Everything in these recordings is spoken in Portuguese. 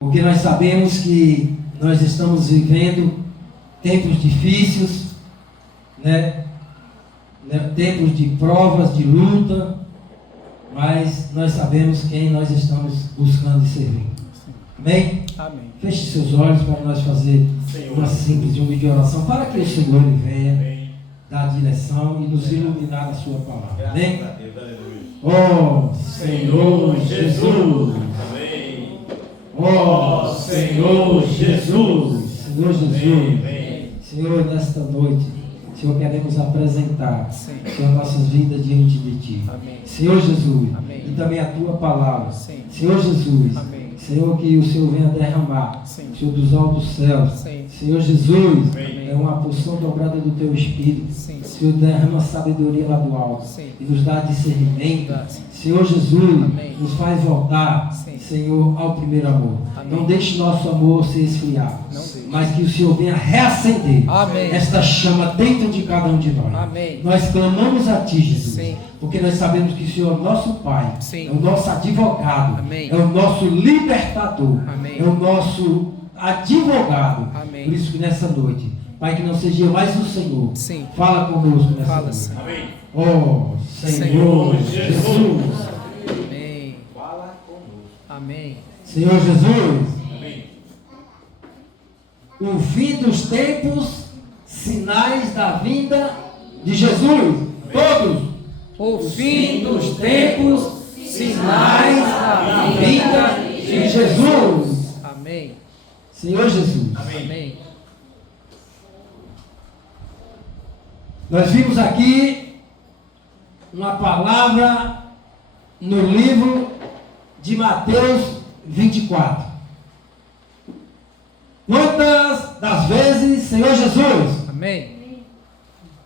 Porque nós sabemos que nós estamos vivendo tempos difíceis, né? Tempos de provas, de luta, mas nós sabemos quem nós estamos buscando e servindo. Amém? Amém. Feche seus olhos para nós fazer uma simples de oração, para que o Senhor venha dar direção e nos iluminar a sua palavra. Amém? Ó Senhor Jesus. Amém. Ó Senhor Jesus. Senhor Jesus. Senhor, nesta noite, Senhor, queremos apresentar, Senhor, nossas vidas diante de Ti. Amém. Senhor Jesus, Amém. e também a Tua palavra. Sim. Senhor Jesus, Amém. Senhor, que o Senhor venha derramar, Sim. Senhor, dos altos céus. Sim. Senhor Jesus, Amém. é uma porção dobrada do Teu Espírito. Sim. Senhor, derrama sabedoria lá do alto. Sim. E nos dá discernimento. Dá. Senhor Jesus, Amém. nos faz voltar, Sim. Senhor, ao primeiro amor. Amém. Não deixe nosso amor se esfriar, Não deixe. mas que o Senhor venha reacender Amém. esta chama dentro de cada um de nós. Amém. Nós clamamos a Ti, Jesus, Sim. porque nós sabemos que o Senhor é o nosso Pai, Sim. é o nosso advogado, Amém. é o nosso libertador, Amém. é o nosso advogado. Amém. Por isso que nessa noite, Pai, que não seja eu, mas o Senhor, Sim. fala conosco nessa Fala, noite. Senhor. Amém. Oh, Senhor Jesus. Amém. Fala conosco. Amém. Senhor Jesus, Amém. o fim dos tempos, sinais da vinda de Jesus. Todos. O fim dos tempos, sinais da vinda de Jesus. Amém. Senhor Jesus. Amém. Nós vimos aqui uma palavra no livro de Mateus 24. Quantas das vezes, Senhor Jesus, Amém.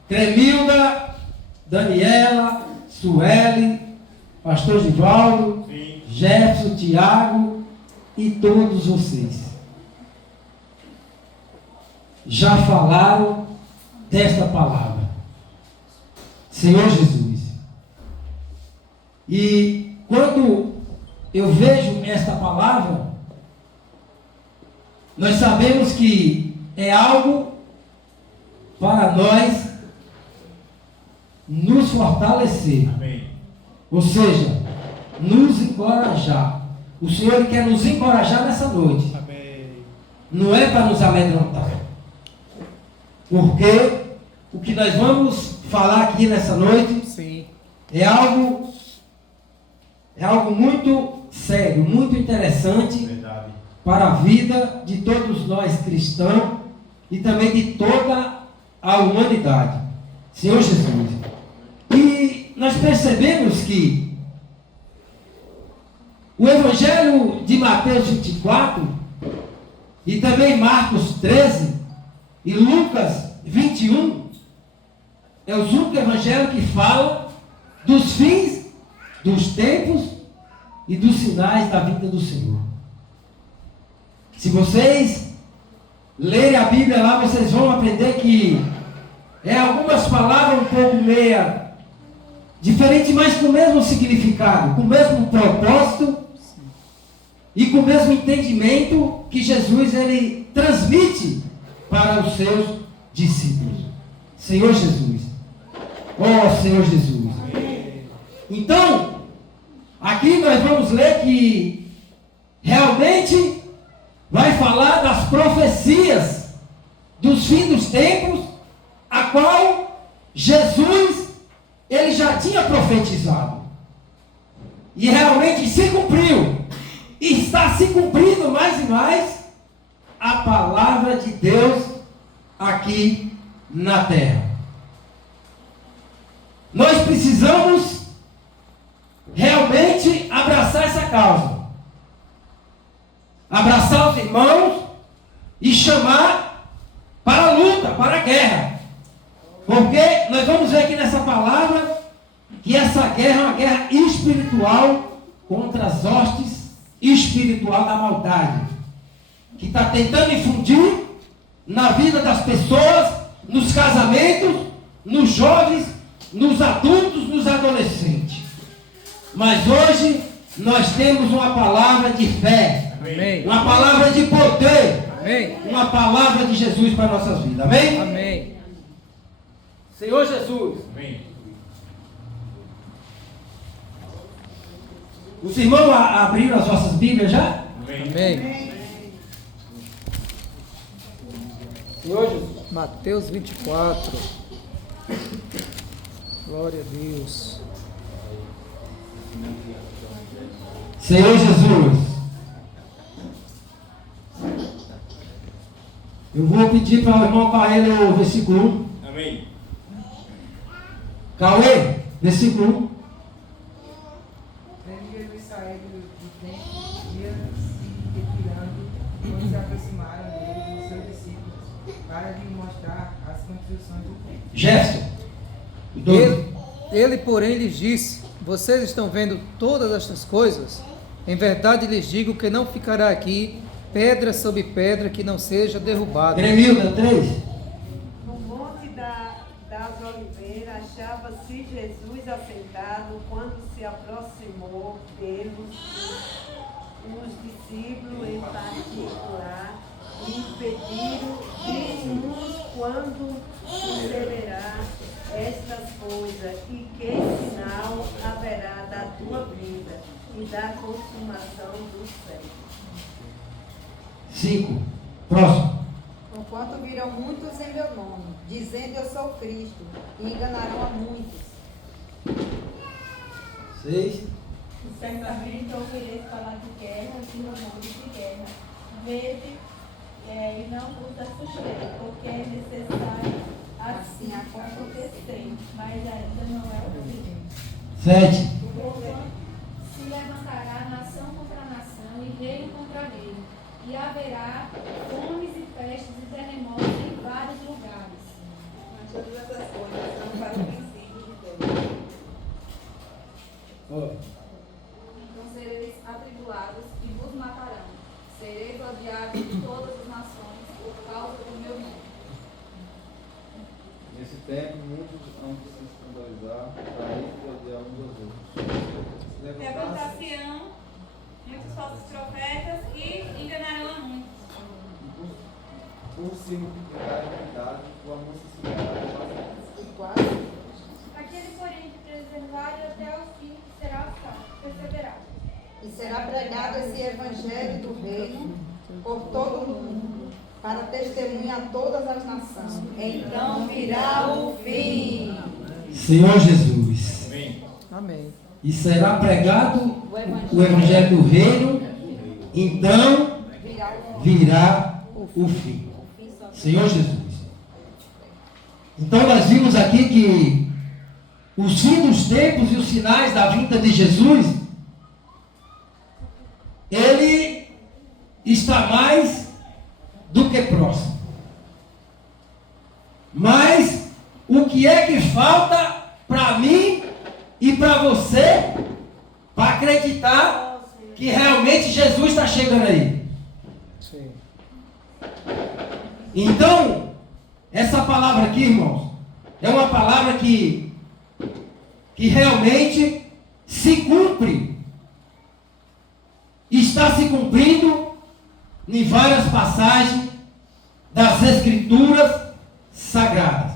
Cremilda, Daniela, Sueli, Pastor Givaldo, Sim. Jefferson, Tiago e todos vocês já falaram desta palavra, Senhor Jesus. E quando eu vejo esta palavra, nós sabemos que é algo para nós nos fortalecer. Amém. Ou seja, nos encorajar. O Senhor ele quer nos encorajar nessa noite. Amém. Não é para nos amedrontar. Porque o que nós vamos falar aqui nessa noite Sim. é algo muito sério, muito interessante Verdade. para a vida de todos nós cristãos e também de toda a humanidade. Senhor Jesus. E nós percebemos que o Evangelho de Mateus 24 e também Marcos 13 e Lucas 21 é os únicos evangelhos que falam dos fins, dos tempos e dos sinais da vinda do Senhor. Se vocês lerem a Bíblia lá, vocês vão aprender que algumas palavras um pouco meia diferente, mas com o mesmo significado, com o mesmo propósito e com o mesmo entendimento que Jesus ele transmite para os seus discípulos. Senhor Jesus. Oh, Senhor Jesus. Então, aqui nós vamos ler que realmente vai falar das profecias dos fins dos tempos, a qual Jesus ele já tinha profetizado. E realmente se cumpriu. E está se cumprindo mais e mais a palavra de Deus aqui na terra. Nós precisamos realmente abraçar essa causa. Abraçar os irmãos e chamar para a luta, para a guerra. Porque nós vamos ver aqui nessa palavra que essa guerra é uma guerra espiritual contra as hostes espiritual da maldade, que está tentando infundir na vida das pessoas, nos casamentos, nos jovens, nos adultos, nos adolescentes. Mas hoje nós temos uma palavra de fé, Amém. Uma palavra de poder. Amém. Uma palavra de Jesus para nossas vidas. Amém? Amém. Senhor Jesus. Os irmãos abriram as vossas Bíblias já? Amém. Senhor Jesus. Mateus 24. Glória a Deus. Senhor Jesus. Eu vou pedir para o irmão Caê o versículo 1. Amém. Cauê, versículo 1. Vendo Jesus sair do templo, ia se retirando, quando se aproximaram dele os seus discípulos, para lhe mostrar as construções do templo. Jefferson. o 12. Ele, porém, lhes disse: Vocês estão vendo todas estas coisas? Em verdade lhes digo que não ficará aqui pedra sobre pedra que não seja derrubada. Gremilda 3. No Monte das Oliveiras achava-se Jesus assentado quando se aproximou deles os discípulos em particular e pediram: diz-nos quando sucederá estas coisas e que sinal haverá da tua vinda e da consumação do século. 5. Próximo. Enquanto virão muitos em meu nome, dizendo eu sou Cristo, e enganarão a muitos. 6. Certamente ouvireis falar de guerra e rumores de guerra. Vede e não vos assusteis, porque é necessário assim acontecer, mas ainda não é o fim. 7. Se levantará nação contra nação e reino contra reino, e haverá fomes e pestes e terremotos em vários lugares. Mas todas essas coisas são para o princípio de Deus. Então sereis atribulados e vos matarão. Sereis odiados de todas as nações por causa do meu nome. Nesse tempo, muitos hão de se escandalizar, trair e odiar uns aos outros. Levantar-se-ão muitos falsos profetas e enganarão a muitos. Por se multiplicar a iniquidade, o amor se esfriará. Aquele, porém, que preservar até o fim será salvo, perseverar. E será pregado esse evangelho do reino por todo o mundo, para testemunhar a todas as nações. Então virá o fim. Senhor Jesus. Amém. Amém. E será pregado o evangelho do reino, então virá o fim. Senhor Jesus. Então nós vimos aqui que os fins dos tempos e os sinais da vinda de Jesus, ele está mais do que próximo. Mas o que é que falta para mim e para você para acreditar que realmente Jesus está chegando aí? Sim. Então, essa palavra aqui, irmãos, é uma palavra que realmente se cumpre. Está se cumprindo em várias passagens das Escrituras Sagradas.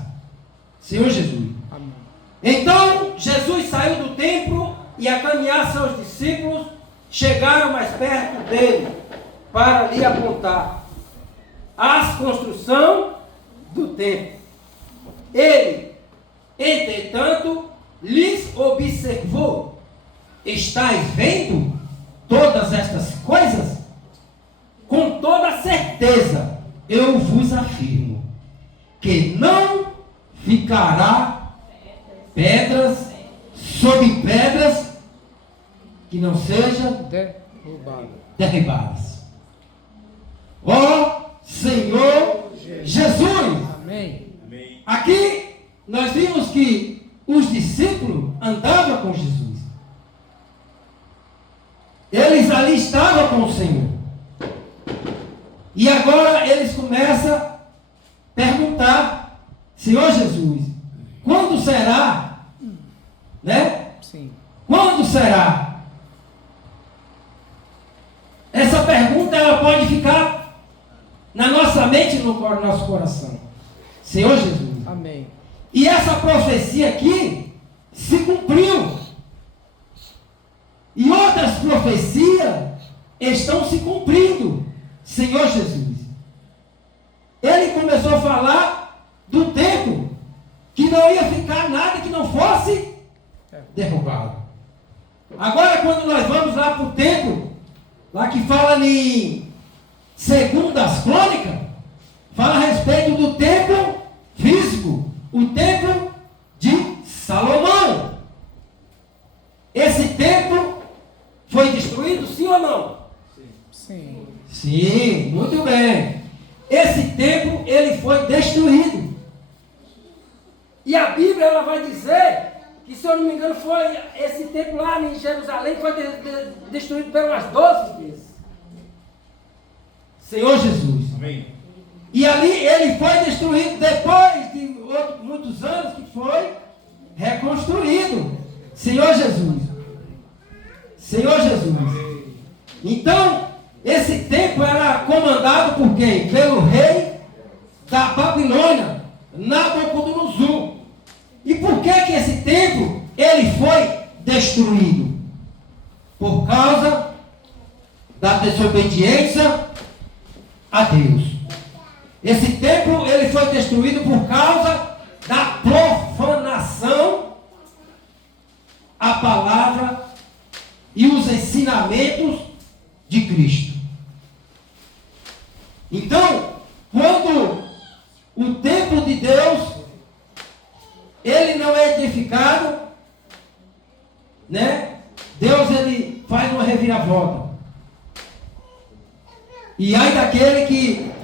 Senhor Jesus. Amém. Então, Jesus saiu do templo e a caminhar seus discípulos chegaram mais perto dele para lhe apontar a construção do templo. Ele, entretanto, lhes observou: estáis vendo todas estas coisas? Com toda certeza eu vos afirmo que não ficará pedras sobre pedras que não sejam derribadas. Ó Senhor Jesus! Amém. Amém. Aqui nós vimos que os discípulos andavam com Jesus. Eles ali estavam com o Senhor. E agora eles começam a perguntar: Senhor Jesus, quando será? Né? Sim. Quando será? Essa pergunta nossa mente e no nosso coração. Senhor Jesus. Amém. E essa profecia aqui se cumpriu. E outras profecias estão se cumprindo. Senhor Jesus. Ele começou a falar do templo, que não ia ficar nada que não fosse derrubado. Agora, quando nós vamos lá para o templo, lá que fala em Segundas Crônicas, fala a respeito do templo físico, o templo de Salomão. Esse templo foi destruído, sim ou não? Sim. Sim, muito bem. Esse templo, ele foi destruído. E a Bíblia, ela vai dizer que, se eu não me engano, foi esse templo lá em Jerusalém, foi destruído por umas 12 vezes. Senhor Jesus. Amém. E ali ele foi destruído depois de muitos anos que foi reconstruído. Senhor Jesus. Senhor Jesus. Então, esse templo era comandado por quem? Pelo rei da Babilônia, Nabucodonosor. E por que esse templo ele foi destruído? Por causa da desobediência a Deus. Esse templo ele foi destruído por causa da profanação à palavra e os ensinamentos de Cristo. Então, quando o templo de Deus ele não é edificado, né? Deus ele faz uma reviravolta. E ai daquele que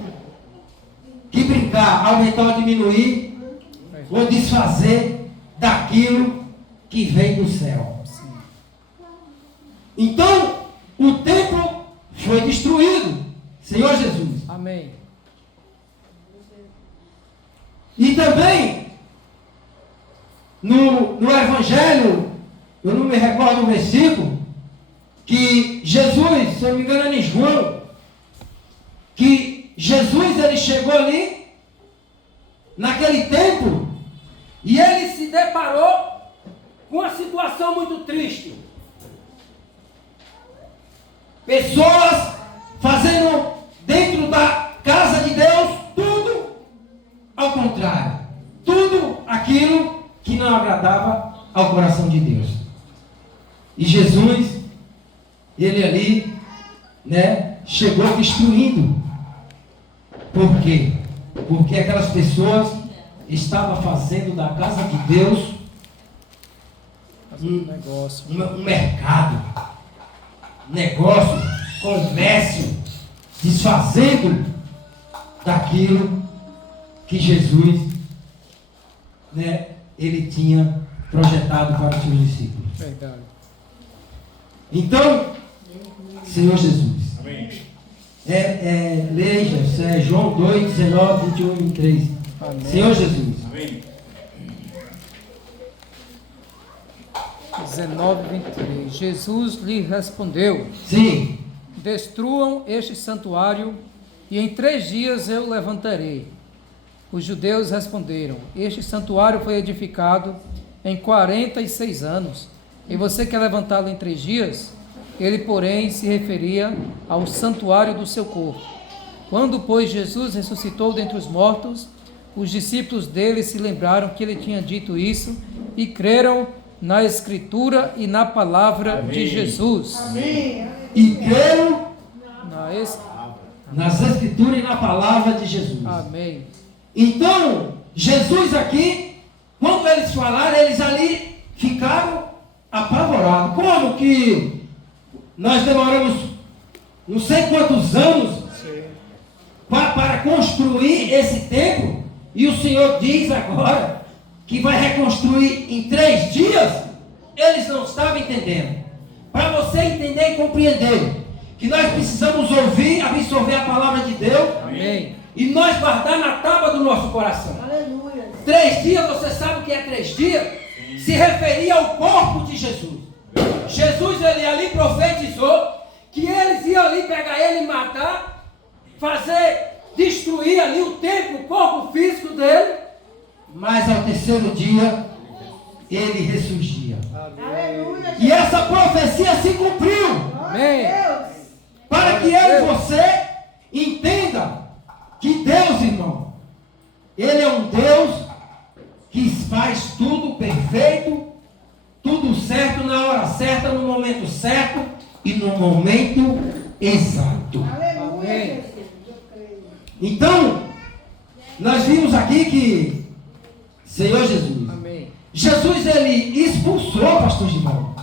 brincar, aumentar ou diminuir, ou desfazer daquilo que vem do céu. Então, o templo foi destruído. Senhor Jesus. Amém. E também, no Evangelho, eu não me recordo o versículo, que Jesus, se eu não me engano é em João, que Jesus ele chegou ali, naquele templo, e ele se deparou com uma situação muito triste. Pessoas fazendo dentro da casa de Deus tudo ao contrário. Tudo aquilo que não agradava ao coração de Deus. E Jesus, ele ali, né, chegou destruindo. Por quê? Porque aquelas pessoas estavam fazendo da casa de Deus um mercado, negócio, comércio, desfazendo daquilo que Jesus, né, ele tinha projetado para os seus discípulos. Verdade. Então, Senhor Jesus. Amém. Leia, João 2, 19, 21 e 23. Amém. Senhor Jesus. Amém. 19, 23. Jesus lhe respondeu: Sim. destruam este santuário, e em 3 dias eu o levantarei. Os judeus responderam: este santuário foi edificado em 46 anos, e você quer levantá-lo em 3 dias? Ele, porém, se referia ao santuário do seu corpo. Quando, pois, Jesus ressuscitou dentre os mortos, os discípulos dele se lembraram que ele tinha dito isso e creram na Escritura e na palavra de Jesus. Amém. E creram nas nas Escrituras e na palavra de Jesus. Amém. Então, Jesus aqui, quando eles falaram, eles ali ficaram apavorados. Como que nós demoramos não sei quantos anos para construir esse templo, e o Senhor diz agora que vai reconstruir em 3 dias? Eles não estavam entendendo. Para você entender e compreender que nós precisamos ouvir, absorver a palavra de Deus. Amém. E nós guardar na tábua do nosso coração. Aleluia. 3 dias, você sabe o que é 3 dias? Se referia ao corpo de Jesus. Jesus, ele ali profetizou que eles iam ali pegar ele e matar, fazer, destruir destruir ali o templo, o corpo físico dele, mas ao terceiro dia ele ressurgia. Aleluia. E essa profecia se cumpriu. Amém. Para que eu e você entenda que Deus, irmão, Ele é um Deus que faz tudo perfeito, tudo certo, na hora certa, no momento certo e no momento exato. Amém. Então, nós vimos aqui que, Senhor Jesus, Amém. Jesus, ele expulsou, pastor Gilmão,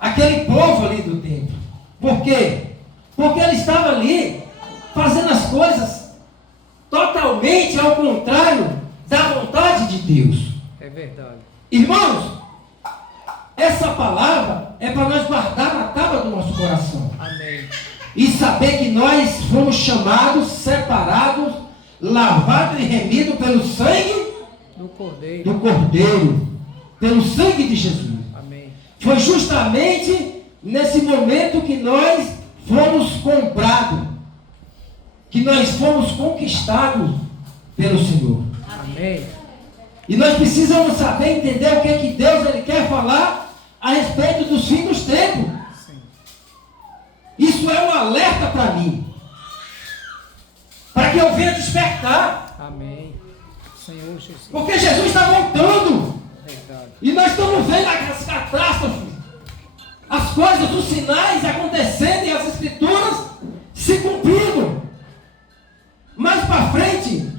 aquele povo ali do templo. Por quê? Porque ele estava ali fazendo as coisas totalmente ao contrário da vontade de Deus. É verdade. Irmãos, essa palavra é para nós guardar na tábua do nosso coração. Amém. E saber que nós fomos chamados, separados, lavados e remidos pelo sangue Do Cordeiro. do Cordeiro, pelo sangue de Jesus. Amém. Foi justamente nesse momento que nós fomos comprados, que nós fomos conquistados pelo Senhor. Amém. E nós precisamos saber, entender o que Deus ele quer falar a respeito dos fins dos tempos. Sim. Isso é um alerta para mim, para que eu venha despertar, Amém. Senhor Jesus. porque Jesus está voltando. Verdade. E nós estamos vendo as catástrofes, as coisas, os sinais acontecendo e as escrituras se cumprindo. Mais para frente,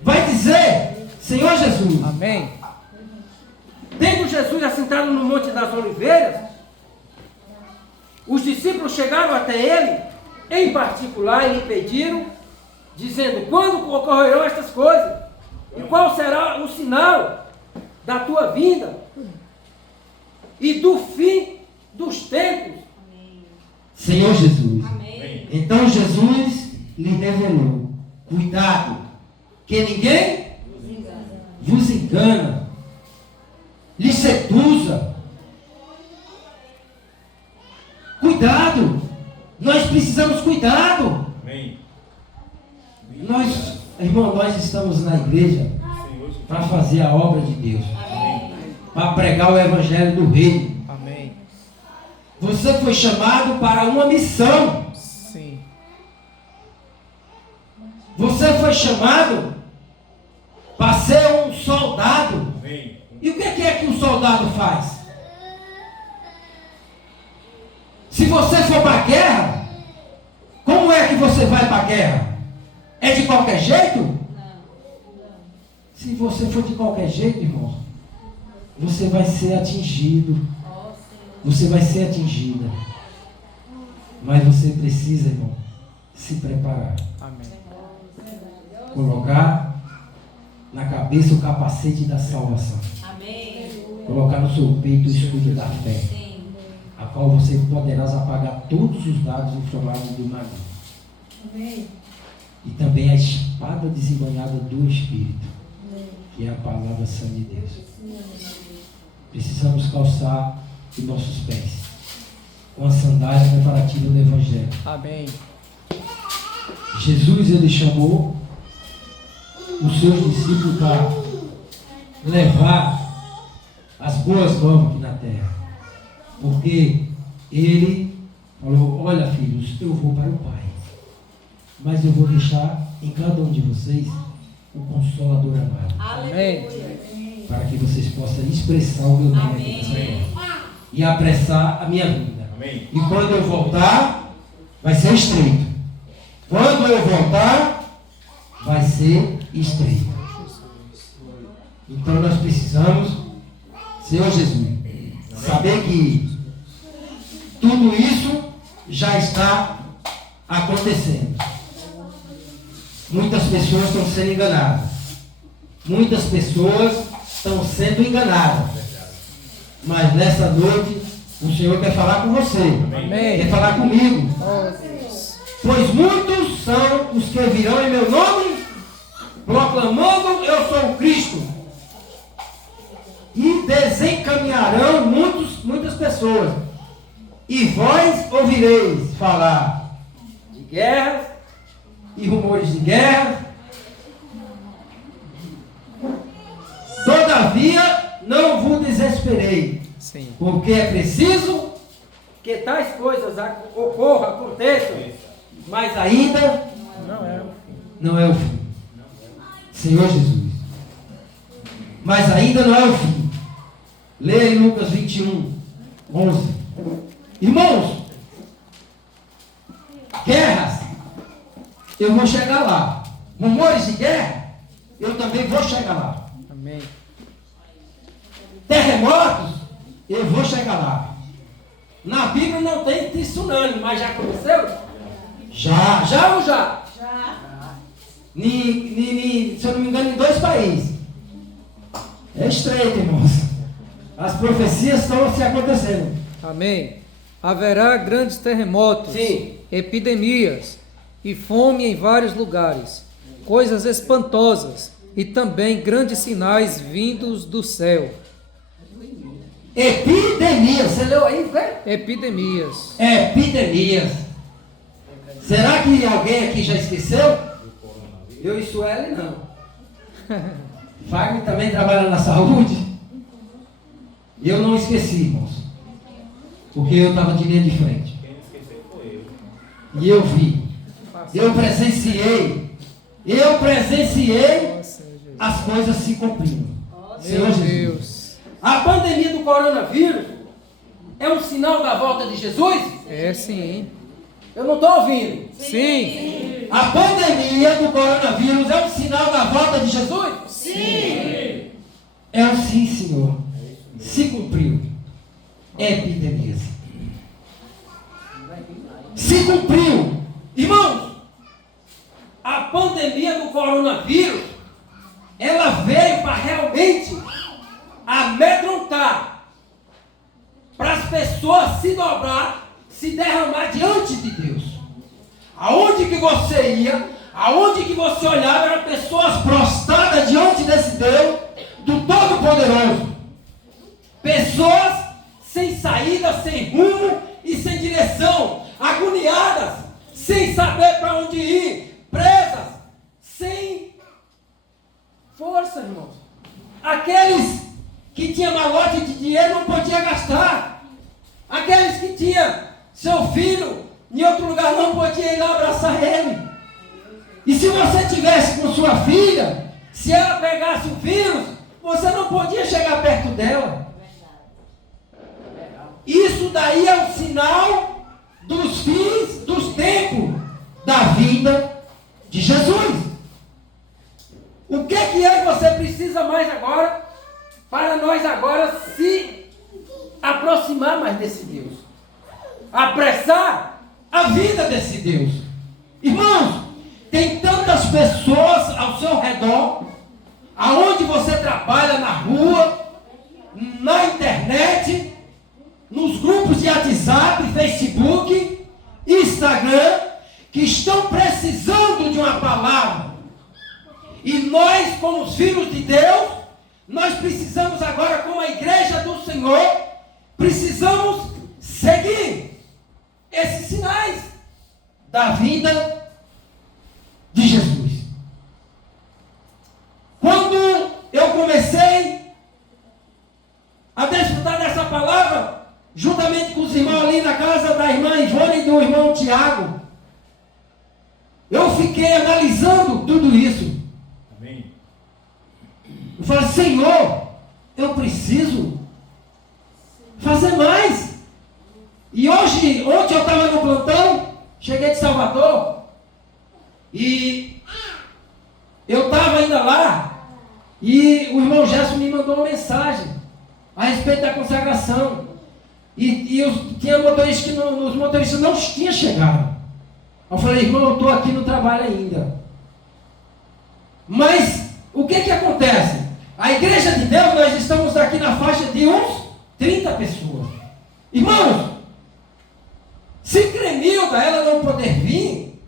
vai dizer, Senhor Jesus, Amém. Tendo Jesus assentado no Monte das Oliveiras, os discípulos chegaram até ele, em particular, e lhe pediram, dizendo: quando ocorrerão estas coisas? E qual será o sinal da tua vinda e do fim dos tempos? Senhor Jesus. Então Jesus lhe revelou: cuidado, que ninguém vos engana, lhe seduza. Cuidado, nós precisamos cuidado. Nós, irmão, nós estamos na igreja para fazer a obra de Deus, para pregar o evangelho do reino. Amém. Você foi chamado para uma missão. Sim. Você foi chamado para ser um soldado. E o que é que um soldado faz? Se você for para a guerra, como é que você vai para a guerra? É de qualquer jeito? Não. Se você for de qualquer jeito, irmão, você vai ser atingido. Você vai ser atingida. Mas você precisa, irmão, se preparar. Amém. Colocar na cabeça o capacete da salvação. Amém. Colocar no seu peito o escudo da fé, a qual você poderás apagar todos os dados inflamados do maligno. Amém. E também a espada desembanhada do Espírito, que é a palavra sã de Deus. Precisamos calçar os nossos pés com a sandália preparativa do Evangelho. Amém. Jesus, ele chamou os seus discípulos para levar as boas novas aqui na terra, porque ele falou: olha, filhos, eu vou para o Pai, mas eu vou deixar em cada um de vocês o Consolador amado, Amém. para que vocês possam expressar o meu nome aqui nessa terra e apressar a minha vinda. Amém. E quando eu voltar, vai ser estreito. Quando eu voltar, vai ser estreito. Então nós precisamos, Senhor Jesus, saber que tudo isso já está acontecendo. Muitas pessoas estão sendo enganadas. Muitas pessoas estão sendo enganadas. Mas nessa noite, o Senhor quer falar com você. Amém. Quer falar comigo. Oh, Deus. Pois muitos são os que virão em meu nome, proclamando: eu sou o Cristo. E desencaminharão muitas pessoas. E vós ouvireis falar de guerras e e rumores de guerra. Todavia, não vos desesperei, Sim. porque é preciso, Que tais coisas ocorram, aconteçam, mas ainda Não é. não é o fim. Senhor Jesus. Mas ainda não é o fim. Leia em Lucas 21, 11. Irmãos, guerras, eu vou chegar lá. Rumores de guerra, eu também vou chegar lá. Amém. Terremotos, eu vou chegar lá. Na Bíblia não tem tsunami, mas já aconteceu? Já. Já ou já? Já. Se eu não me engano, em 2 países. É estreito, irmãos. As profecias estão se acontecendo. Amém. Haverá grandes terremotos, Sim. epidemias e fome em vários lugares, coisas espantosas e também grandes sinais vindos do céu. Epidemias. Você leu aí, velho? Epidemias. Epidemias. Será que alguém aqui já esqueceu? Eu e Sueli não. Wagner também trabalha na saúde. Eu não esqueci, irmãos. Porque eu estava de linha de frente. Quem não esqueceu foi eu. E eu vi. Eu presenciei. As coisas se cumprindo. Senhor Meu Jesus. Deus. a pandemia do coronavírus é um sinal da volta de Jesus? É sim. Eu não estou ouvindo. Sim. A pandemia do coronavírus é um sinal da volta de Jesus? Sim. É um sim, Senhor. Se cumpriu. Epidemias. Se cumpriu. Irmãos, a pandemia do coronavírus, ela veio para realmente amedrontar, para as pessoas se dobrar, se derramar diante de Deus. Aonde que você ia, aonde que você olhava, eram pessoas Prostrada diante desse Deus do Todo-Poderoso. pessoas sem saída, sem rumo e sem direção, agoniadas, sem saber para onde ir, presas, sem força, irmãos. Aqueles que tinham malote de dinheiro não podiam gastar. Aqueles que tinham seu filho em outro lugar não podiam ir lá abraçar ele. E se você tivesse com sua filha, se ela pegasse o vírus, você não podia chegar perto dela. Isso daí é um sinal dos fins dos tempos Da vida de Jesus. O que é que você precisa mais agora para nós agora se aproximar mais desse Deus? Apressar A vida desse Deus. Irmãos, tem tantas pessoas ao seu redor, aonde você trabalha, na rua, na internet, nos grupos de WhatsApp, Facebook, Instagram, que estão precisando de uma palavra. E nós, como os filhos de Deus, nós precisamos agora, como a igreja do Senhor, precisamos seguir esses sinais Da vida de Jesus. Quando eu comecei a desfrutar dessa palavra, Juntamente com os irmãos ali na casa da irmã Ivone e do irmão Tiago, eu fiquei analisando tudo isso. Amém. Eu falei, Senhor, eu preciso fazer mais. E ontem eu estava no plantão, cheguei de Salvador, e eu estava ainda lá, e o irmão Gerson me mandou uma mensagem a respeito da consagração. Tinha motorista que os motoristas não tinham chegado. Eu falei, irmão, eu estou aqui no trabalho ainda. Mas o que acontece? A igreja de Deus, nós estamos aqui na faixa de uns 30 pessoas. Irmãos, se Cremilda ela não poder vir,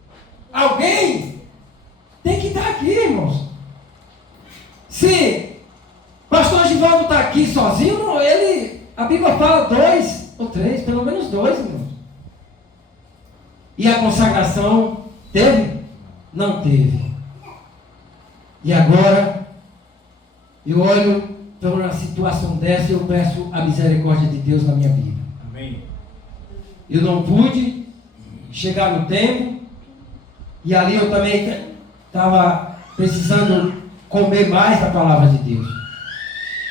alguém tem que estar aqui, irmãos. Se pastor Givaldo está aqui sozinho, não, a Bíblia fala 2 ou 3, pelo menos 2, irmãos. E a consagração teve Não teve. E agora, eu olho para uma situação dessa e eu peço a misericórdia de Deus na minha vida. Amém. Eu não pude chegar no tempo, e ali eu também estava precisando comer mais da palavra de Deus.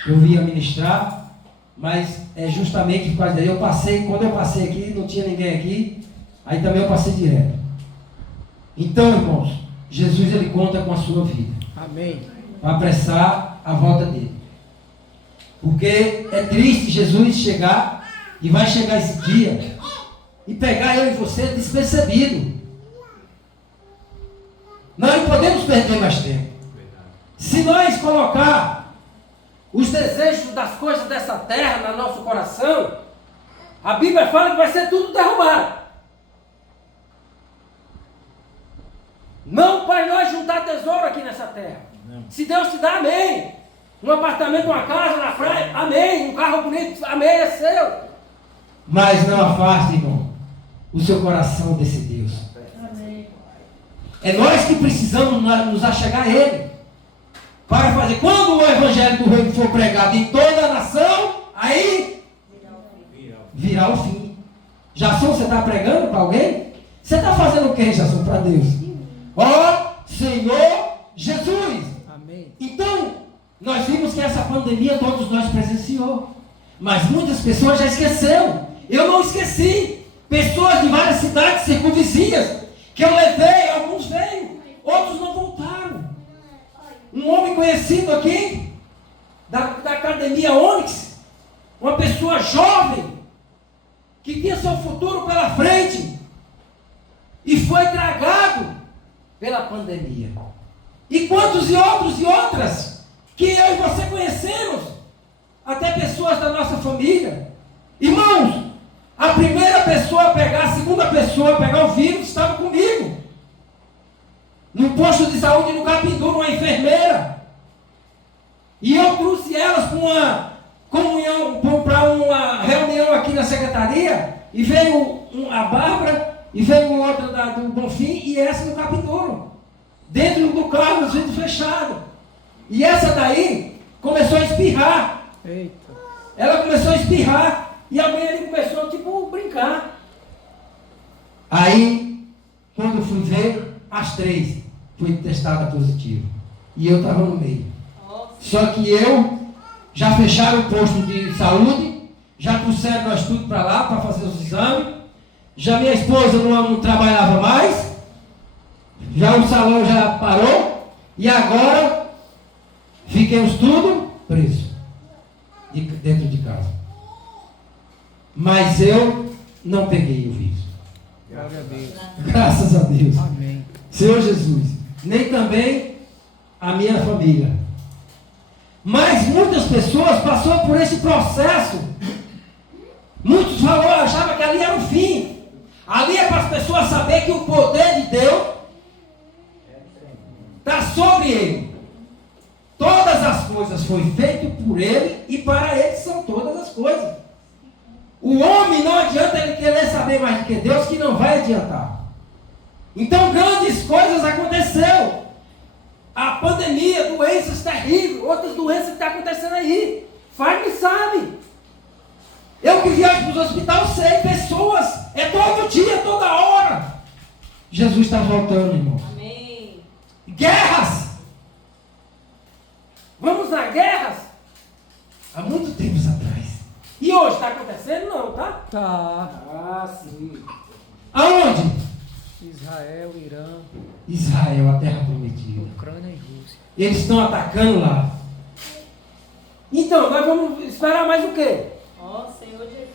Eu ia ministrar, mas é justamente por causa daí eu passei, quando eu passei aqui, não tinha ninguém aqui, aí também eu passei direto. Então, irmãos, Jesus ele conta com a sua vida. Amém. Para apressar a volta dele. Porque é triste Jesus chegar, e vai chegar esse dia, e pegar eu e você despercebido. Nós não podemos perder mais tempo. Se nós colocar os desejos das coisas dessa terra no nosso coração, a Bíblia fala que vai ser tudo derrubado. Não para nós juntar tesouro aqui nessa terra. Não. Se Deus te dá, amém. Um apartamento, uma casa na praia, amém. Um carro bonito, amém, é seu. Mas não afaste, irmão, o seu coração desse Deus. Amém. É nós que precisamos nos achegar a Ele. Para fazer, quando o Evangelho do Reino for pregado em toda a nação, aí virá o fim. Jason, você está pregando para alguém? Você está fazendo o que, Jason, para Deus? Ó Senhor Jesus. Amém. Então, nós vimos que essa pandemia todos nós presenciou. Mas muitas pessoas já esqueceram. Eu não esqueci. Pessoas de várias cidades circunvizinhas que eu levei, alguns veio, outros não voltaram. Um homem conhecido aqui, da academia Onyx, uma pessoa jovem, que tinha seu futuro pela frente, e foi tragado pela pandemia. E quantos e outros e outras, que eu e você conhecemos, até pessoas da nossa família. Irmãos, a primeira pessoa a pegar, a segunda pessoa a pegar o vírus estava comigo. No posto de saúde no Capinduba, uma enfermeira. E eu trouxe elas para uma comunhão, para uma reunião aqui na secretaria, e veio a Bárbara, e veio outra do Bonfim, e essa do Capinduba. Dentro do carro, os vidros fechados. E essa daí começou a espirrar. Eita. Ela começou a espirrar. E a mãe ali começou, tipo, brincar. Aí, quando eu fui ver, as 3 fui testada positivo. E eu estava no meio. Só que já fecharam o posto de saúde, já trouxeram nós tudo para lá, para fazer os exames. Já minha esposa não trabalhava mais. Já o salão já parou. E agora, fiquemos tudo presos. Dentro de casa. Mas eu não peguei o vírus. Glória a Deus. Graças a Deus. Amém. Senhor Jesus. Nem também a minha família. Mas muitas pessoas passaram por esse processo. Muitos achavam que ali era o fim. Ali é para as pessoas saberem que o poder de Deus está sobre ele. Todas as coisas foi feito por ele e para ele são todas as coisas. O homem não adianta ele querer saber mais do que Deus, que não vai adiantar. Então grandes coisas aconteceram. A pandemia, doenças terríveis, outras doenças que estão acontecendo aí. Faz que sabe. Eu que viajo para os hospitais sei, pessoas, é todo dia, toda hora. Jesus está voltando, irmão. Amém. Guerras. Vamos nas guerras? Há muito tempo atrás. E hoje está acontecendo? Não, tá? Tá. Ah, sim. Aonde? Israel, Irã, Israel, a terra prometida. Ucrânia e Rússia. Eles estão atacando lá. Então, nós vamos esperar mais o quê? Ó, Senhor Jesus.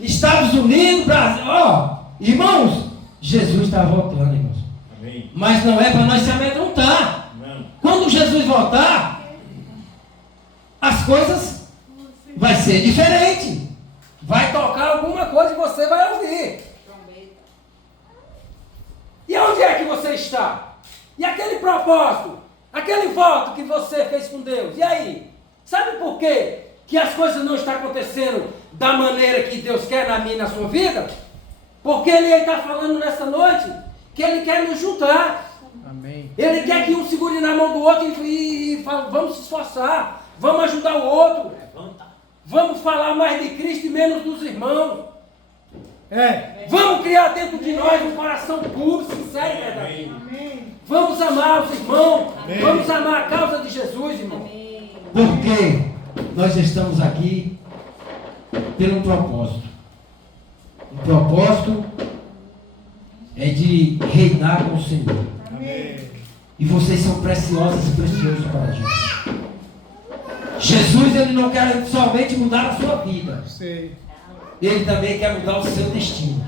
Estados Unidos, Brasil. Ó, irmãos, Jesus está voltando, irmãos. Amém. Mas não é para nós se amedrontar. Não. Quando Jesus voltar, as coisas vai ser diferente. Vai tocar alguma coisa e você vai ouvir. E onde é que você está? E aquele propósito? Aquele voto que você fez com Deus? E aí? Sabe por quê que as coisas não estão acontecendo da maneira que Deus quer na minha e na sua vida? Porque Ele está falando nessa noite que Ele quer nos juntar. Amém. Ele quer que um segure na mão do outro e fala, vamos se esforçar, vamos ajudar o outro, vamos falar mais de Cristo e menos dos irmãos. Vamos criar dentro de nós um coração puro, sincero e verdadeiro. Vamos amar os irmãos, vamos amar a causa de Jesus, irmão. Porque nós estamos aqui pelo propósito. O propósito é de reinar com o Senhor. E vocês são preciosos e preciosos para a gente. Jesus, ele não quer somente mudar a sua vida. Ele também quer mudar o seu destino.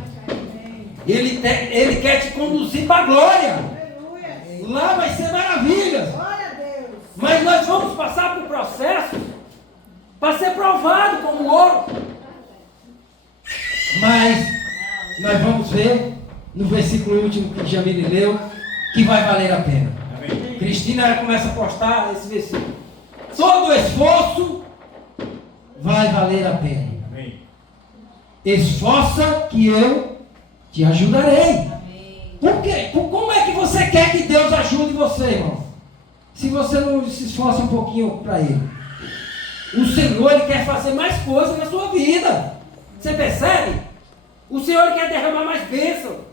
Ele quer te conduzir para a glória. Lá vai ser maravilha. Mas nós vamos passar por processo para ser provado como ouro. Mas nós vamos ver no versículo último que Jamile leu que vai valer a pena. Amém. Cristina começa a postar esse versículo. Todo esforço vai valer a pena. Amém. Esforça que eu te ajudarei. Amém. Por quê? Como é que você quer que Deus ajude você, irmão? Se você não se esforça um pouquinho para Ele. O Senhor, Ele quer fazer mais coisas na sua vida. Você percebe? O Senhor, Ele quer derramar mais bênção.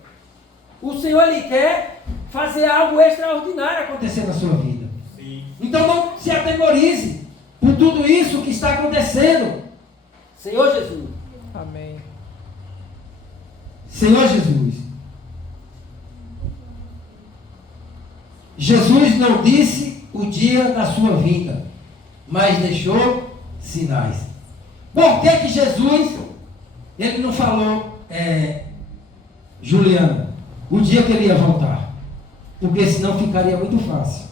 O Senhor, Ele quer fazer algo extraordinário acontecer na sua vida. Sim. Então não se atemorize por tudo isso que está acontecendo. Senhor Jesus. Amém. Senhor Jesus. Jesus não disse o dia da sua vinda, mas deixou sinais. Por que Jesus, ele não falou, Juliana, o dia que ele ia voltar? Porque senão ficaria muito fácil.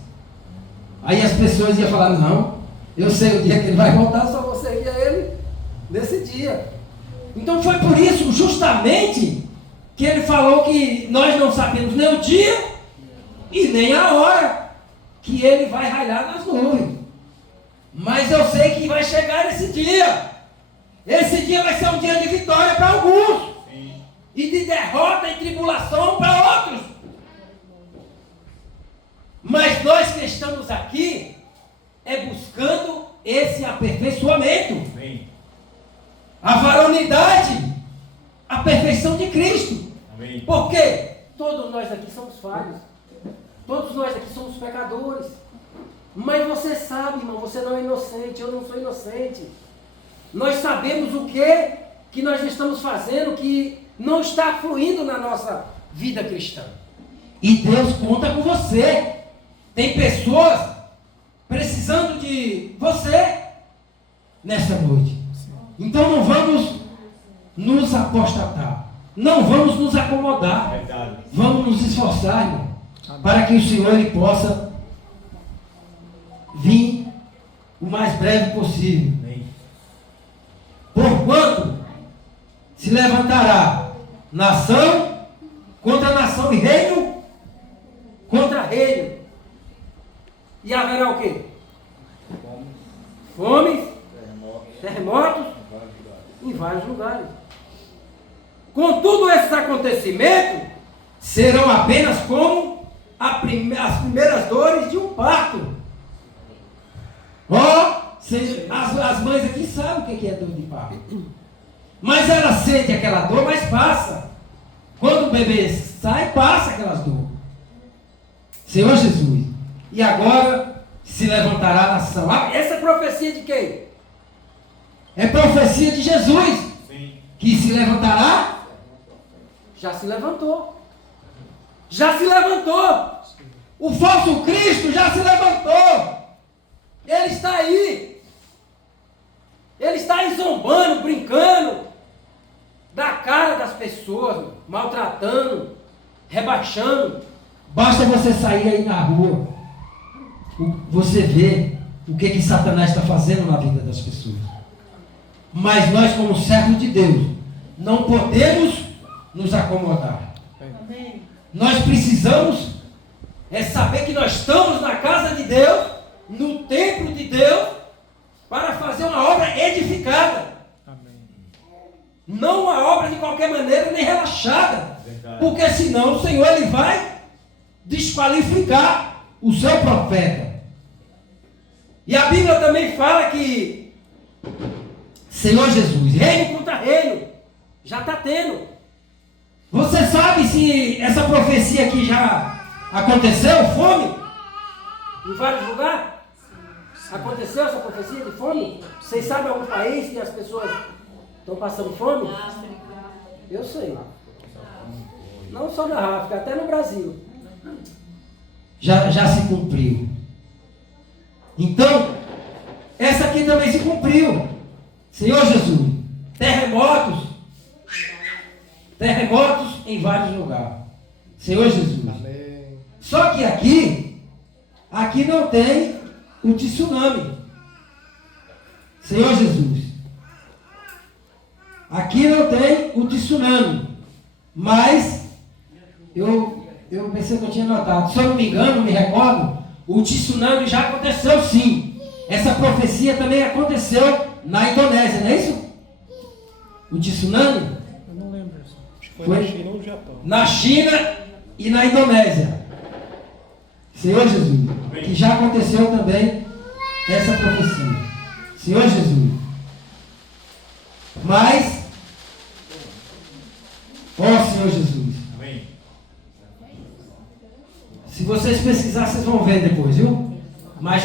Aí as pessoas iam falar, não, eu sei o dia que ele vai voltar, só vou seguir a ele nesse dia. Então foi por isso, justamente, que ele falou que nós não sabemos nem o dia e nem a hora que ele vai raiar nas nuvens. Mas eu sei que vai chegar esse dia. Esse dia vai ser um dia de vitória para alguns. Sim. E de derrota e tribulação para outros. Mas nós que estamos aqui é buscando esse aperfeiçoamento. Sim. A varonilidade, a perfeição de Cristo. Amém. Por quê? Todos nós aqui somos falhos. Todos nós aqui somos pecadores. Mas você sabe, irmão, você não é inocente, eu não sou inocente. Nós sabemos o que nós estamos fazendo que não está fluindo na nossa vida cristã. E Deus conta com você. Tem pessoas precisando de você nessa noite. Então não vamos nos apostatar. Não vamos nos acomodar. Vamos nos esforçar, irmão, para que o Senhor ele possa vir o mais breve possível. Porquanto se levantará nação contra nação e reino contra reino. E haverá o quê? Fomes, terremotos em vários lugares. Contudo, esses acontecimentos serão apenas como as primeiras dores de um parto. As mães aqui sabem o que é dor de parto. Mas ela sente aquela dor, mas passa. Quando o bebê sai, passa aquelas dores. Senhor Jesus. E agora se levantará a nação. Essa é profecia de quem? É profecia de Jesus. Sim. Que se levantará. Já se levantou. Já se levantou. O falso Cristo já se levantou. Ele está aí. Ele está aí zombando, brincando da cara das pessoas, maltratando, rebaixando. Basta você sair aí na rua, você vê o que Satanás está fazendo na vida das pessoas. Mas nós, como servos de Deus, não podemos nos acomodar. Amém. Nós precisamos saber que nós estamos na casa de Deus, no templo de Deus, para fazer uma obra edificada. Amém. Não uma obra de qualquer maneira, nem relaxada. Verdade. Porque senão o Senhor ele vai desqualificar o seu profeta. E a Bíblia também fala que Senhor Jesus, reino contra reino já está tendo. você sabe se essa profecia aqui já aconteceu, fome? Em vários lugares? Aconteceu essa profecia de fome? Vocês sabem algum país que as pessoas estão passando fome? Eu sei. Não só na África, até no Brasil. Já se cumpriu. Então, essa aqui também se cumpriu. Senhor Jesus, terremotos em vários lugares. Senhor Jesus. Amém. Só que aqui não tem o tsunami. Senhor Jesus. Aqui não tem o tsunami. Mas eu pensei que eu tinha notado. Se eu não me engano, me recordo, o tsunami já aconteceu sim. Essa profecia também aconteceu na Indonésia, não é isso? O tsunami? Eu não lembro isso. Acho que Foi na China ou no Japão. na China e na Indonésia. Senhor Jesus, que já aconteceu também essa profecia. Senhor Jesus. Mas, ó Senhor Jesus, Amém. se vocês pesquisarem, vocês vão ver depois, viu? Mas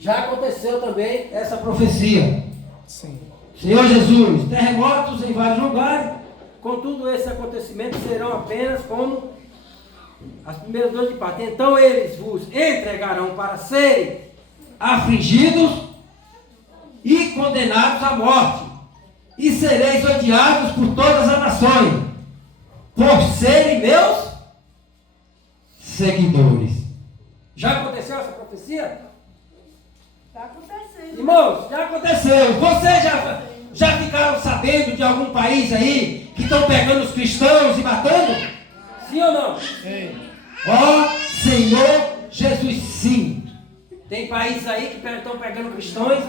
já aconteceu também essa profecia. Sim. Senhor Jesus, terremotos em vários lugares. Contudo, esses acontecimentos serão apenas como as primeiras dores de parto. Então eles vos entregarão para serem Afligidos e condenados à morte, e sereis odiados por todas as nações, por serem meus seguidores. Já aconteceu essa profecia? Está acontecendo. Irmãos, Já aconteceu. Vocês já ficaram sabendo de algum país aí que estão pegando os cristãos e matando? sim ou não? Ó Senhor Jesus, sim. Tem países aí que estão pegando cristãos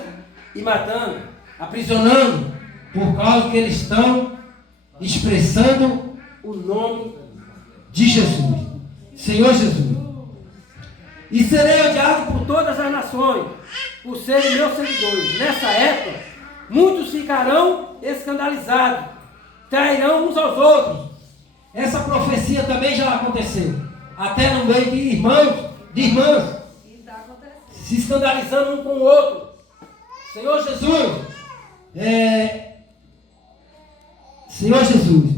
E matando, aprisionando, por causa que eles estão expressando o nome de Jesus. Senhor Jesus. e serei odiado por todas as nações, por serem meus seguidores. Nessa época, muitos ficarão escandalizados, trairão uns aos outros. Essa profecia também já aconteceu. Até no meio de irmãs, E está acontecendo. se escandalizando um com o outro. Senhor Jesus, Senhor Jesus,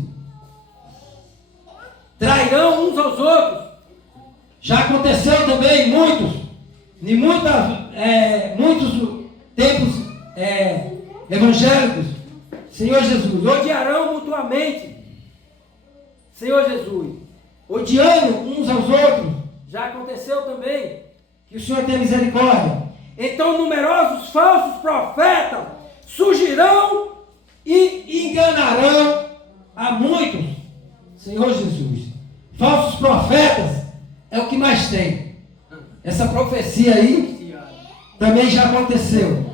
Trairão uns aos outros. já aconteceu também muitos tempos evangélicos. Senhor Jesus, Odiarão mutuamente. Senhor Jesus, odiando uns aos outros, já aconteceu também. que o Senhor tenha misericórdia. Então numerosos falsos profetas surgirão e Enganarão a muitos. Senhor Jesus, falsos profetas é o que mais tem. Essa profecia aí também já aconteceu.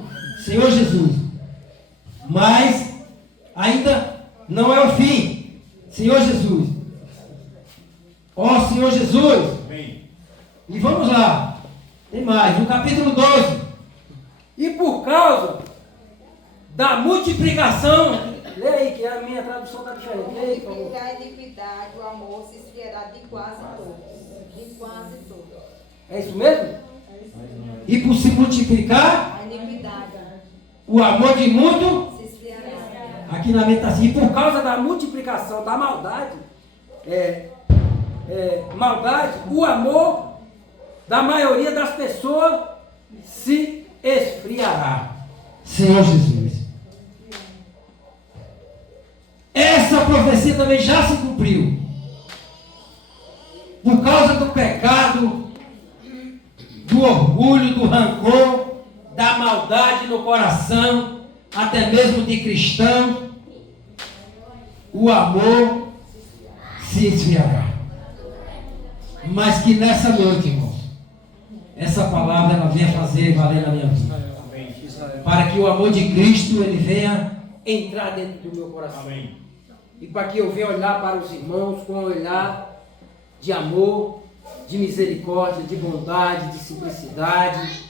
Senhor Jesus, mas ainda não é o fim. Senhor Jesus, ó Senhor Jesus. Amém. E vamos lá, tem mais, no capítulo 12. E por causa da multiplicação, lê aí que a minha tradução está diferente. Lê aí, por favor. Multiplicar a iniquidade, o amor se esfriará de quase todos. De quase todos. É isso mesmo? E por se multiplicar, A iniquidade o amor de muito, se esfriará. aqui na mente está assim, E por causa da multiplicação da maldade, o amor da maioria das pessoas se esfriará. Senhor Jesus. Essa profecia também já se cumpriu. Por causa do pecado, do orgulho, do rancor, da maldade no coração, até mesmo de cristãos, o amor se esfriará. Mas que nessa noite, irmãos, essa palavra ela venha fazer valer na minha vida. Amém. Para que o amor de Cristo ele venha Entrar dentro do meu coração. Amém. E para que eu venha olhar para os irmãos com um olhar de amor, de misericórdia, de bondade, de simplicidade,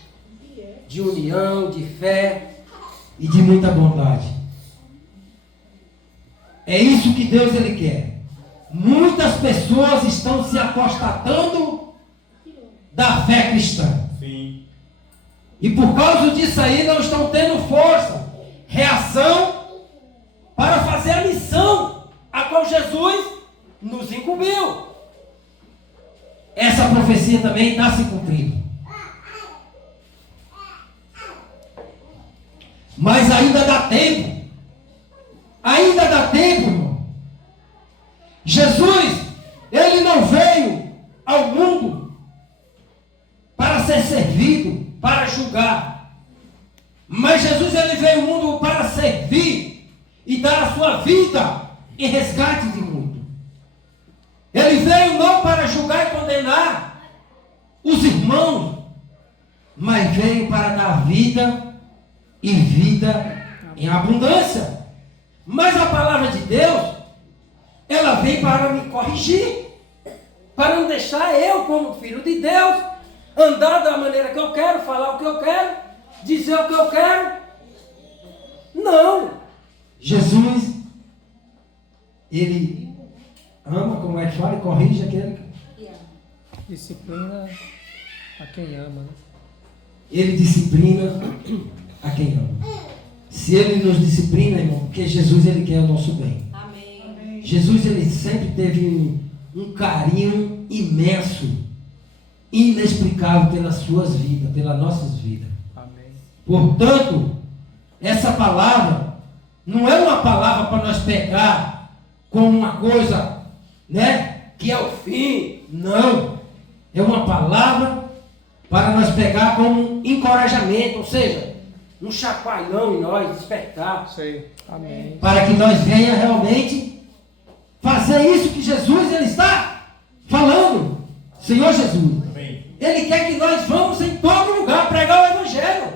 de união, de fé e de muita bondade. É isso que Deus ele quer. Muitas pessoas estão se apostatando da fé cristã. Sim. E por causa disso aí não estão tendo força, reação para fazer a missão a qual Jesus nos incumbiu. Essa profecia também está se cumprindo. Mas ainda dá tempo. Ainda dá tempo, irmão. Jesus, ele não veio ao mundo para ser servido, para julgar. Mas Jesus, ele veio ao mundo para servir e dar a sua vida em resgate de mundo. Ele veio não para julgar e condenar os irmãos, mas veio para dar vida e vida em abundância. Mas a palavra de Deus, ela vem para me corrigir, para não deixar eu, como filho de Deus, andar da maneira que eu quero, falar o que eu quero, dizer o que eu quero. Não. Jesus, ele ama, como é que fala, e corrige aquele que... Disciplina a quem ama, né? Ele disciplina a quem ama. Se ele nos disciplina, irmão, porque Jesus, ele quer o nosso bem. Amém. Jesus, ele sempre teve um carinho imenso, inexplicável pelas suas vidas, pelas nossas vidas. Amém. Portanto, essa palavra não é uma palavra para nós pegar como uma coisa, né, que é o fim. Não. É uma palavra para nós pegar como um encorajamento, ou seja, um chacoalhão em nós, despertar. Sei. Amém. Para que nós venha realmente fazer isso que Jesus ele está falando. Senhor Jesus. Amém. Ele quer que nós vamos em todo lugar pregar o Evangelho.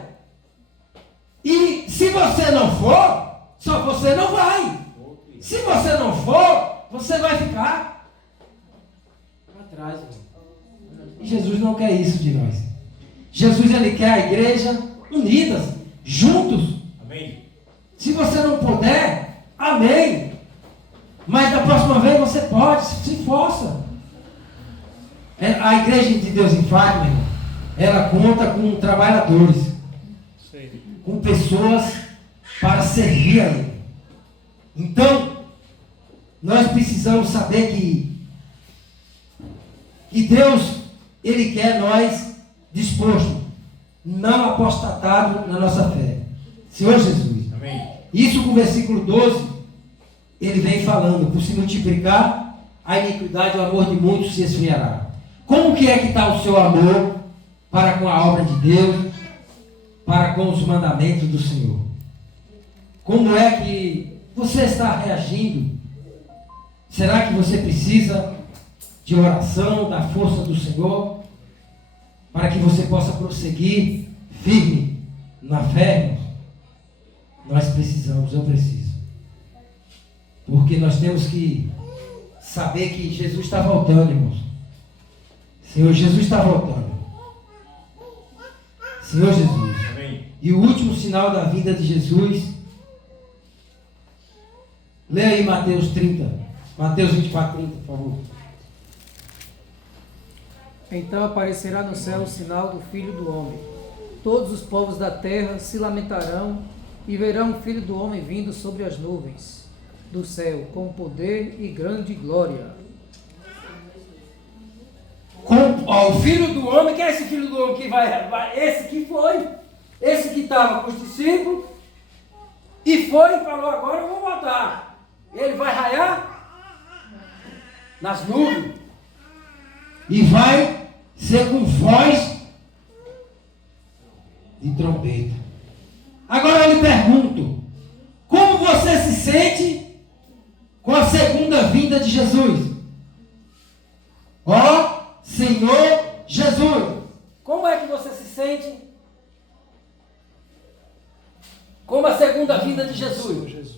E se você não for, só você não vai. Se você não for, você vai ficar para trás. E Jesus não quer isso de nós. Jesus ele quer a igreja unidas, juntos. Amém. Se você não puder, amém. Mas da próxima vez você pode, se força. A igreja de Deus em Fátima, irmão, ela conta com trabalhadores, com pessoas para servir a Ele. Então, nós precisamos saber que Deus, Ele quer nós dispostos, não apostatados na nossa fé. Senhor Jesus. Amém. Isso com o versículo 12, ele vem falando, por se multiplicar a iniquidade, o amor de muitos se esfriará. Como que é que está o seu amor para com a obra de Deus, para com os mandamentos do Senhor? Como é que você está reagindo? Será que você precisa de oração, da força do Senhor, para que você possa prosseguir firme na fé, irmãos? Nós precisamos, eu preciso. Porque nós temos que saber que Jesus está voltando, irmãos. Senhor Jesus está voltando. Senhor Jesus. Amém. E o último sinal da vinda de Jesus. Leia aí Mateus 30. Mateus 24, 30, por favor. Então aparecerá no céu o sinal do Filho do Homem. Todos os povos da terra se lamentarão e verão o Filho do Homem vindo sobre as nuvens do céu, com poder e grande glória. O Filho do Homem, quem é esse Filho do Homem que vai? Esse que foi. Esse que estava com os discípulos e foi e falou, agora eu vou voltar. Ele vai raiar nas nuvens. E vai ser com voz de trombeta. Agora eu lhe pergunto, como você se sente com a segunda vinda de Jesus? Ó Senhor Jesus. Como é que você se sente como a segunda vinda de Jesus?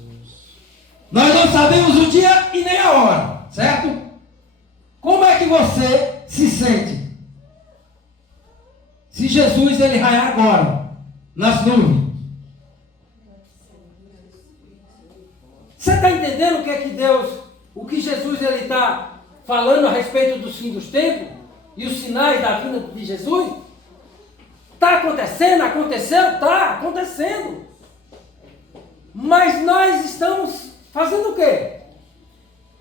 Nós não sabemos o dia e nem a hora, certo? Como é que você se sente se Jesus ele raiar agora nas nuvens? Você está entendendo o que é que Deus, o que Jesus ele está falando a respeito dos fins dos tempos e os sinais da vinda de Jesus? Está acontecendo? Aconteceu? Está acontecendo. Mas nós estamos fazendo o quê?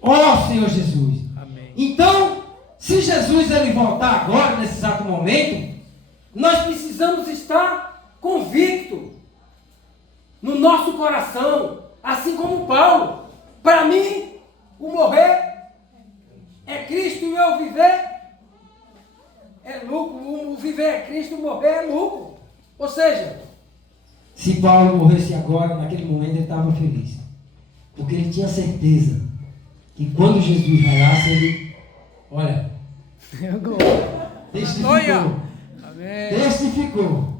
Ó Senhor Jesus. Amém. Então, se Jesus ele voltar agora, nesse exato momento, Nós precisamos estar convictos no nosso coração, assim como Paulo. Para mim, o morrer é Cristo e o viver é lucro. O viver é Cristo, o morrer é lucro. Ou seja, se Paulo morresse agora, naquele momento ele estava feliz. Porque ele tinha certeza que quando Jesus raiasse, ele, olha, testificou. Testificou.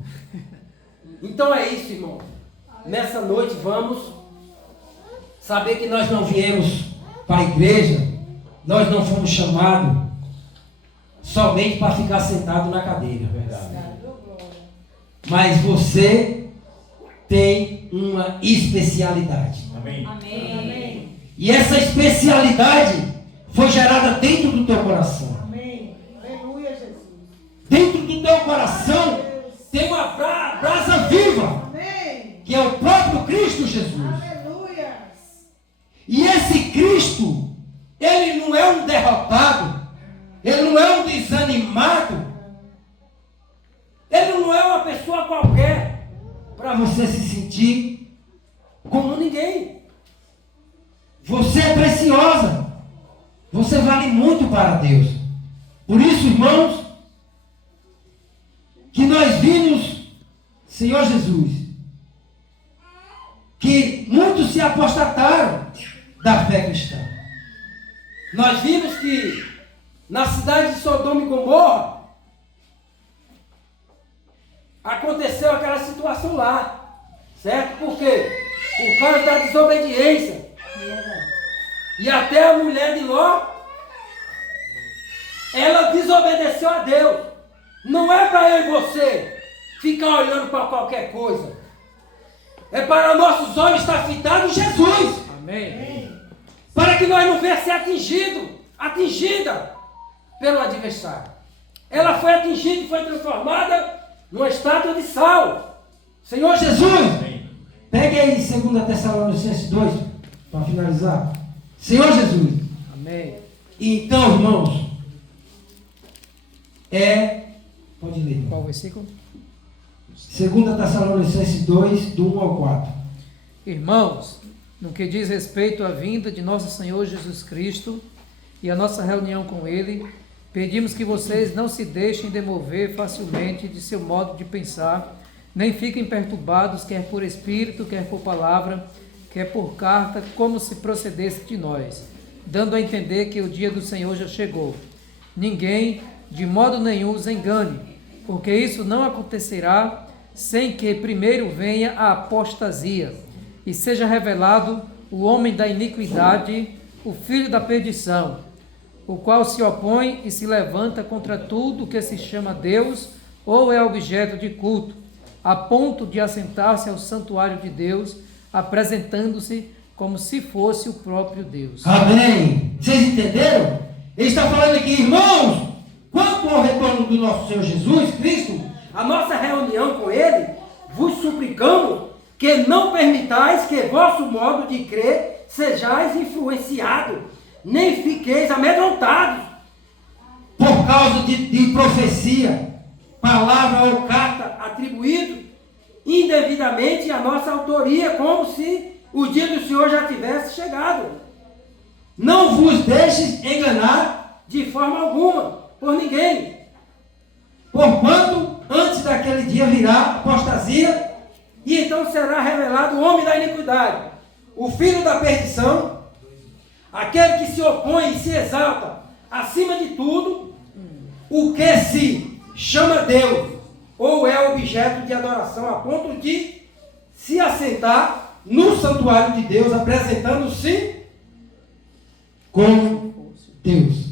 então é isso, irmão. Nessa noite vamos saber que nós não viemos Para a igreja, nós não fomos chamados somente para ficar sentado na cadeira. Mas você tem uma especialidade. Amém. Amém. E essa especialidade foi gerada dentro do teu coração. Amém. Aleluia, Jesus. Dentro do teu coração tem uma brasa viva, Amém. que é o próprio Cristo Jesus. Aleluia. E esse Cristo, ele não é um derrotado, ele não é um desanimado, ele não é uma pessoa qualquer para você se sentir. como ninguém. Você é preciosa, você vale muito para Deus. Por isso, irmãos, que nós vimos, Senhor Jesus, que muitos se apostataram da fé cristã. Nós vimos que na cidade de Sodoma e Gomorra aconteceu aquela situação lá, certo? Por quê? Por causa da desobediência. E até a mulher de Ló, ela desobedeceu a Deus. Não é para eu e você ficar olhando para qualquer coisa. É para nossos olhos estar fitados em Jesus. Amém. Para que nós não venhamos ser atingida pelo adversário. Ela foi atingida e foi transformada numa estátua de sal. Senhor Jesus, Amém. pegue aí 2 Tessalonicenses 2, para finalizar. Senhor Jesus, Amém. então, irmãos, pode ler. Qual versículo? 2 Tessalonicenses 2, do 1 ao 4. Irmãos, no que diz respeito à vinda de nosso Senhor Jesus Cristo e a nossa reunião com Ele, pedimos que vocês não se deixem demover facilmente de seu modo de pensar, nem fiquem perturbados, quer por espírito, quer por palavra, quer por carta, como se procedesse de nós, dando a entender que o dia do Senhor já chegou. Ninguém, de modo nenhum, os engane, porque isso não acontecerá sem que primeiro venha a apostasia e seja revelado o homem da iniquidade, o filho da perdição, o qual se opõe e se levanta contra tudo que se chama Deus ou é objeto de culto, a ponto de assentar-se ao santuário de Deus, apresentando-se como se fosse o próprio Deus. Amém. Vocês entenderam? Ele está falando aqui, irmãos, quanto ao retorno do nosso Senhor Jesus Cristo, a nossa reunião com Ele, vos suplicamos que não permitais que vosso modo de crer sejais influenciado, nem fiqueis amedrontados por causa de profecia, palavra ou carta, atribuído indevidamente à nossa autoria, como se o dia do Senhor já tivesse chegado. não vos deixes enganar, De forma alguma, por ninguém. porquanto antes daquele dia virá apostasia, E então será revelado o homem da iniquidade, o filho da perdição, aquele que se opõe e se exalta acima de tudo, o que se chama Deus, ou é objeto de adoração, a ponto de se assentar no santuário de Deus, apresentando-se como Deus.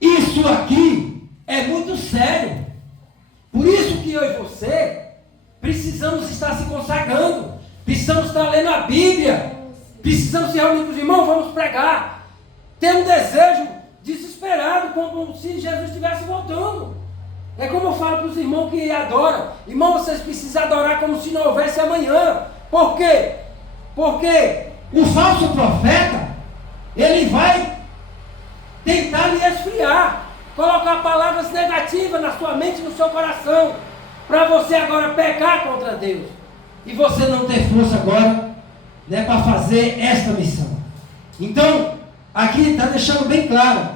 Isso isso aqui é muito sério. Por isso que eu e você precisamos estar se consagrando, precisamos estar lendo a Bíblia, precisamos se reunir com os irmãos, vamos pregar. Ter um desejo desesperado, como se Jesus estivesse voltando. É como eu falo para os irmãos que adoram: irmão, vocês precisam adorar como se não houvesse amanhã. Por quê? Porque o falso profeta, ele vai tentar lhe esfriar, colocar palavras negativas na sua mente, no seu coração, para você agora pecar contra Deus. E você não ter força agora, né, para fazer esta missão. Então, aqui está deixando bem claro,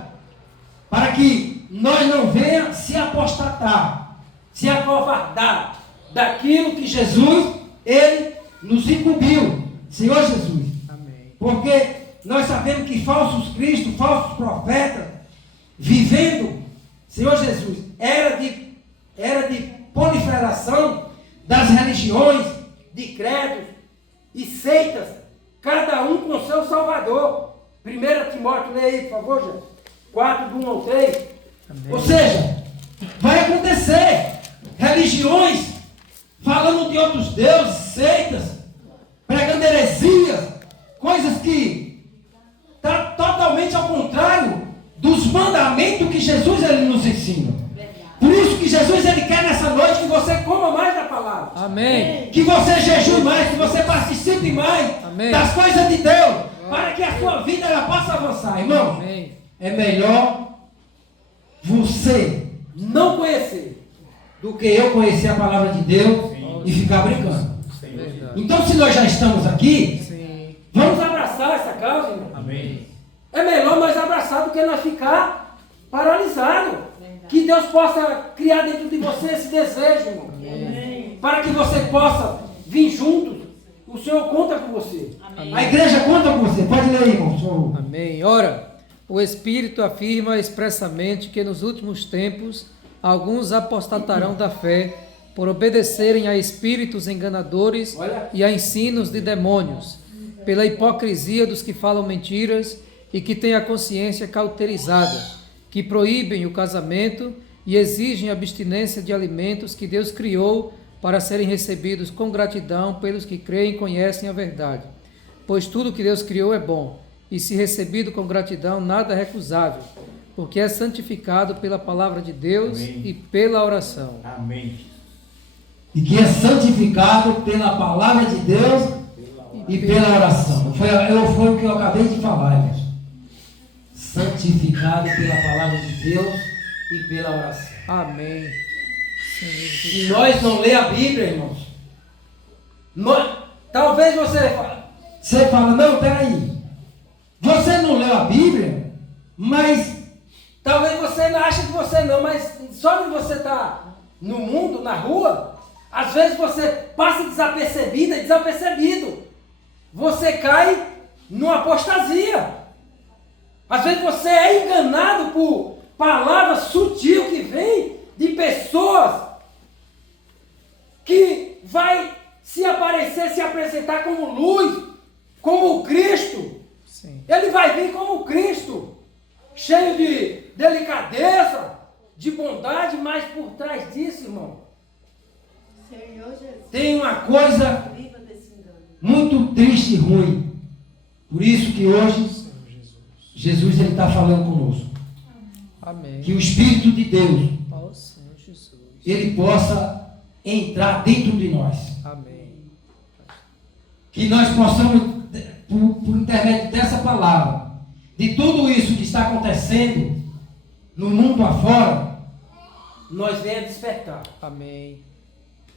para que nós não venhamos se apostatar, se acovardar daquilo que Jesus, ele nos incumbiu. Senhor Jesus. Amém. Porque nós sabemos que falsos cristos, falsos profetas, vivendo, Senhor Jesus, era de proliferação das religiões, de credos e seitas, cada um com seu salvador. 1 Timóteo, leia aí, por favor, gente. 4, do 1 ao 3. Amém. Ou seja, vai acontecer religiões falando de outros deuses, seitas, pregando heresias, coisas que está totalmente ao contrário dos mandamentos que Jesus ele nos ensina. Por isso que Jesus ele quer nessa noite que você coma mais da palavra. Amém. Que você jejue mais, que você participe mais Amém. das coisas de Deus, para que a sua vida ela possa avançar, irmão. Amém. É melhor você não conhecer do que eu conhecer a palavra de Deus e ficar brincando. Verdade. Então, se nós já estamos aqui, Sim. vamos abraçar essa causa, irmão. Amém. É melhor nós abraçar do que nós ficar paralisado. Que Deus possa criar dentro de você esse desejo, irmão. Para que você possa vir juntos. O Senhor conta com você. Amém. A igreja conta com você. Pode ler aí, irmão. Senhor. Amém. Ora, o Espírito afirma expressamente que nos últimos tempos alguns apostatarão da fé por obedecerem a espíritos enganadores e a ensinos de demônios, pela hipocrisia dos que falam mentiras e que têm a consciência cauterizada, que proíbem o casamento e exigem abstinência de alimentos que Deus criou para serem recebidos com gratidão pelos que creem e conhecem a verdade. Pois tudo que Deus criou é bom, e se recebido com gratidão, nada é recusável, porque é santificado pela palavra de Deus Amém. e pela oração. Amém. E que é santificado pela palavra de Deus e pela oração. Foi o que eu acabei de falar, irmãos. Santificado pela palavra de Deus e pela oração. Amém. Se nós não ler a Bíblia, irmãos, talvez você fala, não, peraí, você não leu a Bíblia, mas talvez você não ache que você não, mas só que você está no mundo, na rua, às vezes você passa desapercebida e desapercebido. Você cai numa apostasia. Às vezes você é enganado por palavras sutil que vem de pessoas que vai se aparecer, se apresentar como luz, como Cristo. Sim. Ele vai vir como Cristo, cheio de delicadeza, de bondade, mas por trás disso, irmão, Senhor Jesus. tem uma coisa Viva desse engano. muito triste e ruim. Por isso que hoje Jesus ele está falando conosco. Amém. Que o Espírito de Deus Ó Senhor Jesus. ele possa entrar dentro de nós. Amém. Que nós possamos, por intermédio dessa palavra, de tudo isso que está acontecendo no mundo afora, nós venha despertar. Amém.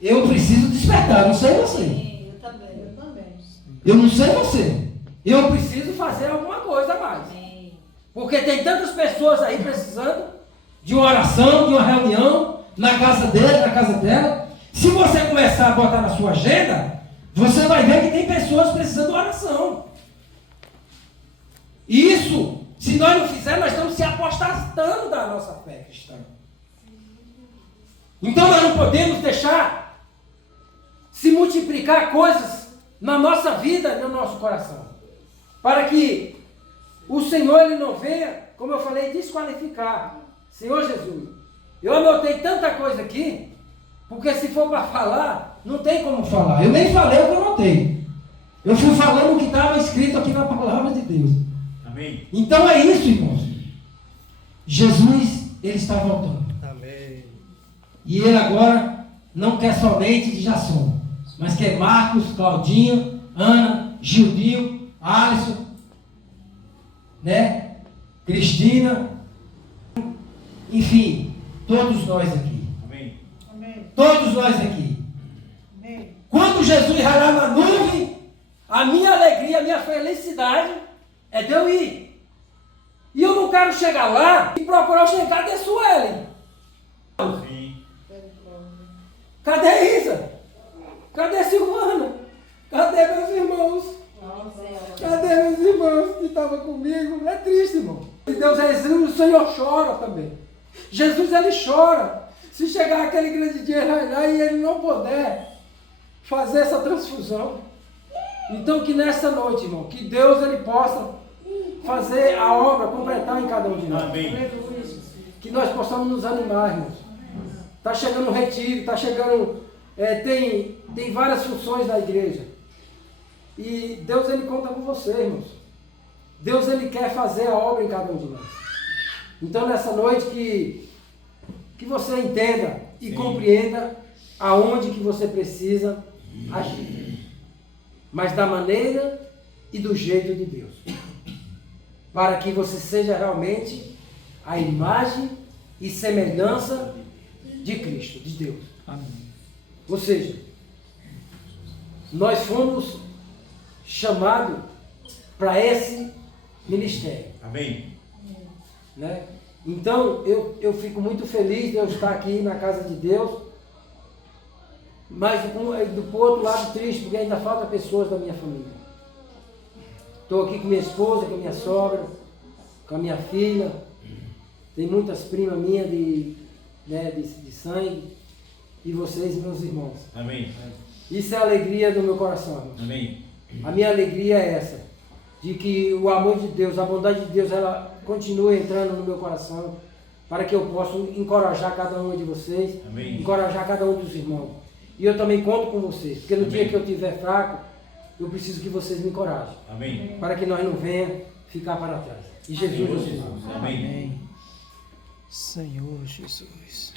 Eu preciso despertar, não sei você. Eu também. Eu também. Eu não sei você. Eu preciso fazer alguma coisa a mais. Porque tem tantas pessoas aí precisando de uma oração, de uma reunião, na casa dele, na casa dela. Se você começar a botar na sua agenda, você vai ver que tem pessoas precisando de oração. E isso, se nós não fizermos, nós estamos se apostatando da nossa fé cristã. Então nós não podemos deixar se multiplicar coisas na nossa vida, no nosso coração. Para que o Senhor ele não venha, como eu falei, desqualificar. Senhor Jesus, eu anotei tanta coisa aqui, porque se for para falar, não tem como falar. Eu nem falei o que eu notei. Eu fui falando o que estava escrito aqui na palavra de Deus. Amém. Então é isso, irmãos. Jesus, ele está voltando. Amém. E ele agora não quer somente de Jasson, mas quer Marcos, Claudinho, Ana, Gildinho, Alisson, né? Cristina, enfim, todos nós aqui. Amém. Todos nós aqui. Quando Jesus raiar na nuvem, a minha alegria, a minha felicidade é de eu ir. E eu não quero chegar lá e procurar chegar. Cadê Suelen? Sim. Cadê Isa? Cadê Silvana? Cadê meus irmãos? Cadê meus irmãos que estavam comigo? É triste, irmão. E Deus é exemplo, o Senhor chora também. Jesus, ele chora. Se chegar aquele grande dia e ele não puder fazer essa transfusão. Então que nessa noite, irmão, que Deus ele possa fazer a obra, completar em cada um de nós. Amém. Que nós possamos nos animar, irmãos. Está chegando o retiro, está chegando... tem várias funções da igreja. E Deus ele conta com você, irmãos. Deus ele quer fazer a obra em cada um de nós. Então nessa noite que você entenda e Sim. compreenda aonde que você precisa agir. Mas da maneira e do jeito de Deus. Para que você seja realmente a imagem e semelhança de Cristo, de Deus. Amém. Ou seja, nós fomos chamados para esse ministério. Amém. Né? Então, eu fico muito feliz de eu estar aqui na casa de Deus, mas do outro lado triste, porque ainda falta pessoas da minha família. Estou aqui com minha esposa, com minha sogra, com a minha filha, tem muitas primas minhas de sangue, e vocês, meus irmãos. Amém. Isso é a alegria do meu coração, irmãos. Amém. A minha alegria é essa, de que o amor de Deus, a bondade de Deus, ela continue entrando no meu coração, para que eu possa encorajar cada um de vocês, Amém. encorajar cada um dos irmãos. E eu também conto com vocês, porque no Amém. dia que eu estiver fraco, eu preciso que vocês me encorajem, Amém. para que nós não venhamos ficar para trás. E Jesus nos abençoe. Amém. Amém. Senhor Jesus.